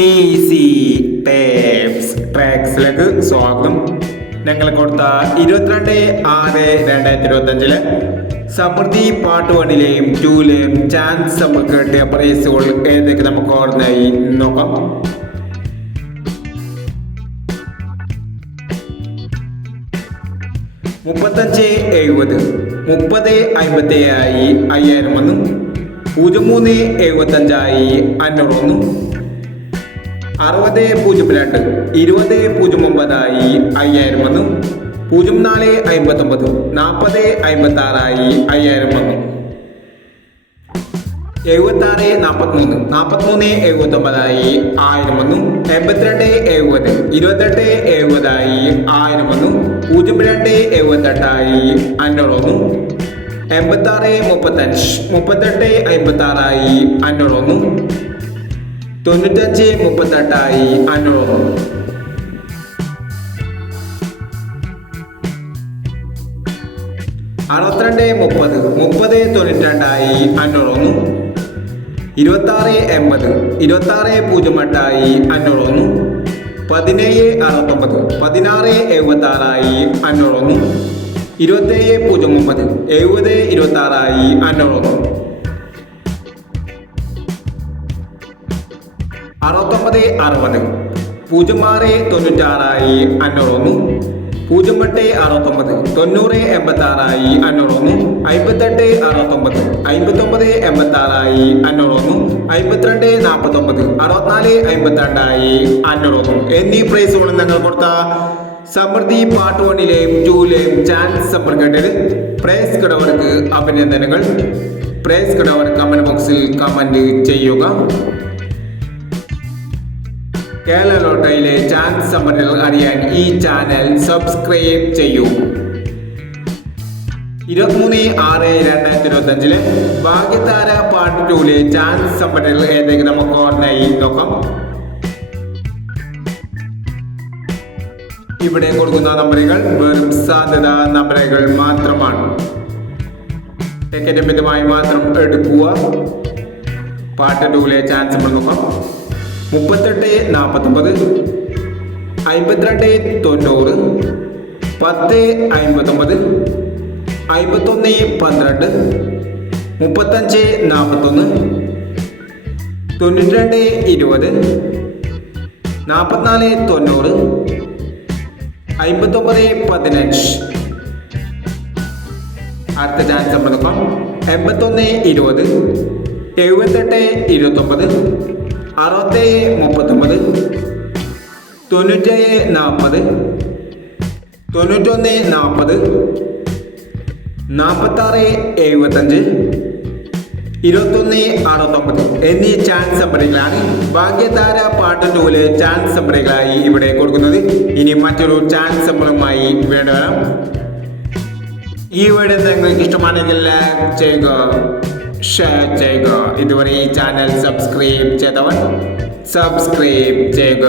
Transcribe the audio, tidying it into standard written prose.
Easy tapes ട്രാക്സിലേക്ക് സ്വാഗതം. ഞങ്ങൾ കൊടുത്ത 22/6/2025 സമൃദ്ധി പാർട്ട് 1ലെയും 2ലെയും ചാൻസ് നമുക്ക് കിട്ടിയ പ്രൈസുകൾ ഏതൊക്കെ നമുക്ക് ഓർമ്മയായി നോക്കാം. $35.70 $30.57 5000 $03.75 500 60.02 20.09 5000 04.59 40.56 5000 76.43 43.79 1000 82.70 28.70 1000 02.78 500 86.35 38.56 500 95.38 500 62.30 30.92 500 26.80 26.08 500 17.69 16.76 500 27.09 70.26 500 69.60 06.96 500 08.69 90.86 500 58.69 59.86 500 52.49 64.52 500 എന്നീ പ്രൈസുകൾ ഞങ്ങൾ കൊടുത്ത സമൃദ്ധി പാർട്ട് 1ലെയും 2ലെയും ചാൻസ് സമ്പർക്കത്തിൽ പ്രൈസ് കിടവർക്ക് അഭിനന്ദനങ്ങൾ. പ്രൈസ് കിടവർ കമന്റ് ബോക്സിൽ കമന്റ് ചെയ്യുക. കേരള ലോട്ടറിയിലെ ചാൻസ് സമ്പർക്കങ്ങൾ അറിയാൻ ഈ ചാനൽ സബ്സ്ക്രൈബ് ചെയ്യൂ. 23/6/2025 ഭാഗ്യതാര പാർട്ട് 2ലെ ചാൻസ് സമ്പർക്കങ്ങൾ ഏതൊക്കെ നമുക്ക് ഓർമ്മയായി നോക്കാം. ഇവിടെ കൊടുക്കുന്ന നമ്പറുകൾ വെറും സാധ്യത നമ്പറുകൾ മാത്രമാണ്. ടിക്കറ്റ് മിതമായി മാത്രം എടുക്കുക. പാർട്ട് 2ലെ ചാൻസ് നമ്മൾ നോക്കാം. 38.49 52.90 10.59 51.12 35.41 92.20 44.90 59.15 അടുത്ത ചാൻസ് നമ്മൾ നോക്കാം. 81.20 78.29 60.39 97.40 91.40 46.75 21.69 എന്നീ ചാൻസ് നമ്പറുകളാണ് ഭാഗ്യതാര പാർട്ട് 2ലെ ചാൻസ് നമ്പറുകളായി ഇവിടെ കൊടുക്കുന്നത്. ഇനി മറ്റൊരു ചാൻസ് നമ്പറുമായി വീണ്ടും വരാം. ഈ വീഡിയോ നിങ്ങൾക്ക് ഇഷ്ടമാണെങ്കിൽ ലൈക്ക് ചെയ്യുക, ഷെയർ ചെയ്യുക. ഇതുവരെ ഈ ചാനൽ സബ്സ്ക്രൈബ് ചെയ്തവർ സബ്സ്ക്രൈബ് ചെയ്യുക.